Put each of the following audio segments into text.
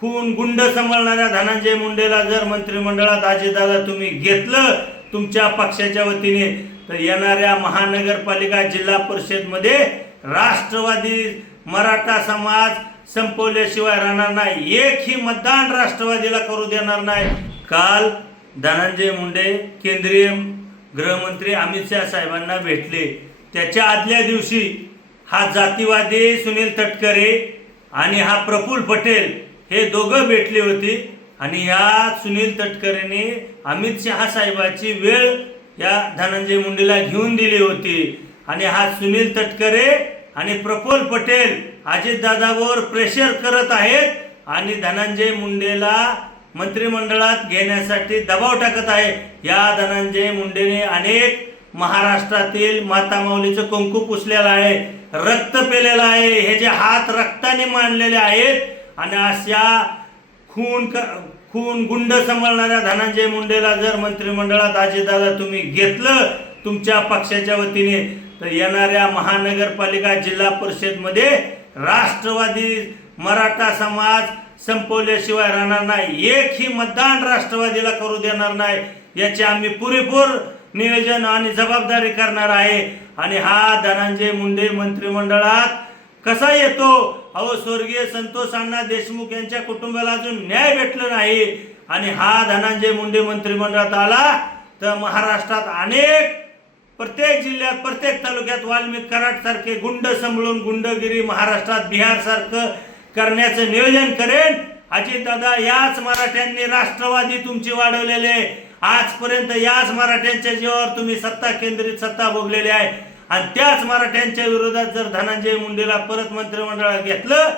खून गुंड सांभाळणाऱ्या धनंजय मुंडेला जर मंत्रिमंडळात अजितदादा तुम्ही घेतलं तुमच्या पक्षाच्या वतीने, तर येणाऱ्या महानगरपालिका जिल्हा परिषदमध्ये राष्ट्रवादी मराठा समाज संपवल्याशिवाय राहणार नाही. एकही मतदान राष्ट्रवादीला करू देणार नाही. काल धनंजय मुंडे केंद्रीय गृहमंत्री अमित शहा साहेबांना भेटले. त्याच्या आदल्या दिवशी हा जातीवादी सुनील तटकरे आणि हा प्रफुल्ल पटेल हे दोघं भेटले होते. आणि या सुनील तटकरेने अमित शहा साहेबाची वेळ या धनंजय मुंडेला घेऊन दिली होती. आणि हा सुनील तटकरे आणि प्रफुल्ल पटेल अजितदादावर प्रेशर करत आहेत आणि धनंजय मुंडेला मंत्रिमंडळात घेण्यासाठी दबाव टाकत आहे. या धनंजय मुंडेने अनेक महाराष्ट्रातील माता माऊलीचं कुंकू पुसलेलं आहे, रक्त पेलेलं आहे, हे जे हात रक्ताने मांडलेले आहेत. आणि अशा खून गुंड सांभाळणाऱ्या धनंजय मुंडेला जर मंत्रिमंडळात अजितदादा तुम्ही घेतलं तुमच्या पक्षाच्या वतीने, तर येणाऱ्या महानगरपालिका जिल्हा परिषदमध्ये राष्ट्रवादी मराठा समाज संपवल्याशिवाय राहणार नाही. एकही मतदान राष्ट्रवादीला करू देणार नाही. याची आम्ही पुरेपूर नियोजन आणि जबाबदारी करणार आहे. आणि हा धनंजय मुंडे मंत्रिमंडळात कसा येतो? अहो, स्वर्गीय संतोष अण्णा देशमुख यांच्या कुटुंबाला अजून न्याय भेटला नाही. आणि हा धनंजय मुंडे मंत्रिमंडळात आला तर महाराष्ट्रात प्रत्येक जिल्ह्यात प्रत्येक तालुक्यात वाल्मिक कराड सारखे गुंड सांभाळून गुंडगिरी महाराष्ट्रात बिहार सारखं करण्याचं नियोजन करेन. अजितदादा, याच मराठ्यांनी राष्ट्रवादी तुमची वाढवलेले, आजपर्यंत याच मराठ्यांच्या जीवावर तुम्ही केंद्रित सत्ता भोगलेली आहे. आणि त्याच मराठ्यांच्या विरोधात जर धनंजय मुंडेला परत मंत्रिमंडळात घेतलं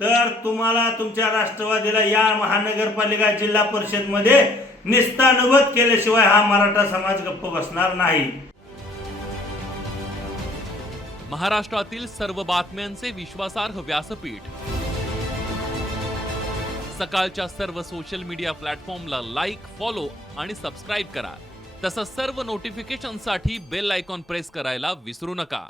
तर तुम्हाला तुमच्या राष्ट्रवादीला या महानगरपालिका जिल्हा परिषद मध्ये निस्तानुगत केल्याशिवाय हा मराठा समाज गप्प बसणार नाही. महाराष्ट्रातील सर्व बातम्यांचे विश्वासार्ह व्यासपीठ, सकाळच्या सर्व सोशल मीडिया प्लॅटफॉर्मला लाईक, फॉलो आणि सबस्क्राईब करा. तसंच सर्व नोटिफिकेशनसाठी बेल आयकॉन प्रेस करायला विसरू नका.